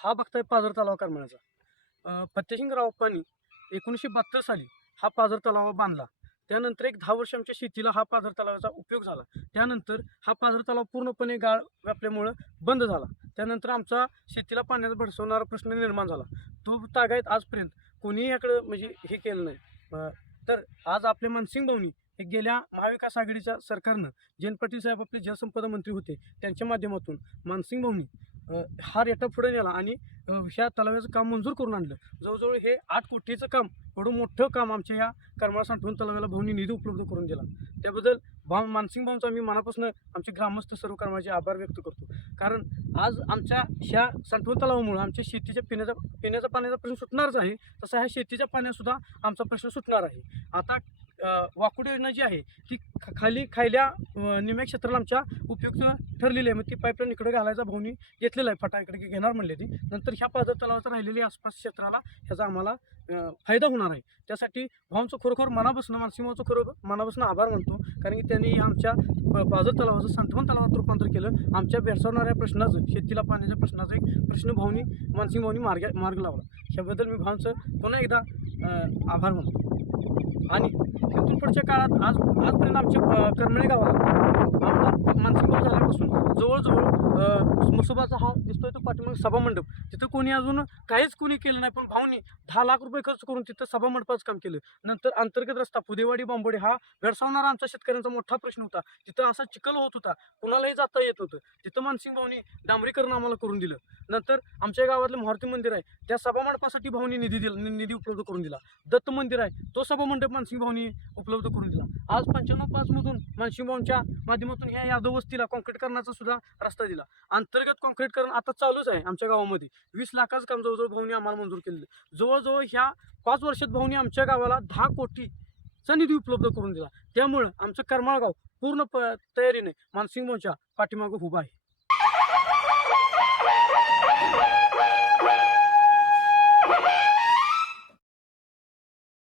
हा बघताय पाझर तलाव करमाळ्याचा. फत्तेसिंग रावप्पांनी 1972 साली हा पाझर तलाव बांधला. त्यानंतर एक 10 वर्ष आमच्या शेतीला हा पाझर तलावाचा उपयोग झाला. त्यानंतर हा पाझर तलाव पूर्णपणे गाळ व्यापल्यामुळं बंद झाला. त्यानंतर आमचा शेतीला पाण्याचा भेडसावणारा प्रश्न निर्माण झाला. तो तागायत आजपर्यंत कोणीही याकडं म्हणजे हे केलं नाही. तर आज आपल्या मानसिंग भाऊनी हे गेल्या महाविकास आघाडीच्या सरकारनं जयंत पाटील साहेब आपले जलसंपदा मंत्री होते, त्यांच्या माध्यमातून मानसिंग भाऊनी हा रेटा पुढे नेला आणि ह्या तलावाचं काम मंजूर करून आणलं. जवळजवळ हे 8 कोटीचं काम, एवढं मोठं काम आमच्या ह्या करमाळा सांठवण तलावाला भाऊनी निधी उपलब्ध करून दिला. त्याबद्दल मानसिंग भाऊंचा मी मनापासून आमचे ग्रामस्थ सर्व कर्माचे आभार व्यक्त करतो. कारण आज आमच्या ह्या सांठवण तलावामुळं आमच्या शेतीच्या पिण्याच्या पाण्याचा प्रश्न सुटणारच आहे, तसा ह्या शेतीच्या पाण्यासुद्धा आमचा प्रश्न सुटणार आहे. आता वाकुड योजना जी आहे ती खायल्या निम्या क्षेत्राला आमच्या उपयुक्त ठरलेली आहे. मग ती पाईपलाईन इकडे घालायचा भाऊनी घेतलेला आहे, फटा इकडे घेणार म्हणले ती. नंतर ह्या पाझर तलावाचा राहिलेली आसपास क्षेत्राला ह्याचा आम्हाला फायदा होणार आहे. त्यासाठी भाऊंचं खरोखर मनापासून मानसिंग भाऊंचं खरोखर मनापासून आभार मानतो. कारण की त्यांनी आमच्या पाझर तलावाचं सांठवण तलावात रूपांतर केलं. आमच्या भेडसावणाऱ्या प्रश्नाचं, शेतीला पाण्याच्या प्रश्नाचा एक प्रश्न मानसिंग भाऊनी मार्ग लावला. ह्याबद्दल मी भाऊंचं पुन्हा एकदा आभार मानतो. आणि तिथून पुढच्या काळात आजपर्यंत आमच्या करमाळे गावाला आमदार मानसिंग भाऊ झाल्यापासून जवळजवळ मसोबाचा हा दिसतोय तो पाठीमागे सभामंडप, तिथं कोणी अजून काहीच केलं नाही. पण भाऊनी 10 लाख रुपये खर्च करून तिथं सभामंडपाचं काम केलं. नंतर अंतर्गत रस्ता फुदेवाडी बांबोडे हा भेडसावणारा आमच्या शेतकऱ्यांचा मोठा प्रश्न होता. तिथं असा चिखल होत होता, कुणालाही जाता येत होतं. तिथं मानसिंग भाऊनी डांबरीकरण आम्हाला करून दिलं. नंतर आमच्या गावातलं मारुती मंदिर आहे, त्या सभामंडपासाठी भाऊनी निधी उपलब्ध करून दिला. दत्त मंदिर आहे, तो सभामंडप मानसिंग भाऊनी उपलब्ध करून दिला. आज 95/5 मधून मानसिंग भाऊंच्या माध्यमातून ह्या यादव वस्तीला कॉन्क्रीटकरणाचा सुद्धा रस्ता दिला. अंतर्गत कॉन्क्रीटकरण आता चालूच आहे आमच्या गावामध्ये. 20 लाखाचं काम जवळजवळ भाऊनी आम्हाला मंजूर केलेलं. जवळजवळ ह्या 5 वर्षात भाऊनी आमच्या गावाला 10 कोटीचा निधी उपलब्ध करून दिला. त्यामुळं आमचं करमाळा गाव पूर्ण तयारीने मानसिंग भाऊंच्या पाठीमागं उभं आहे.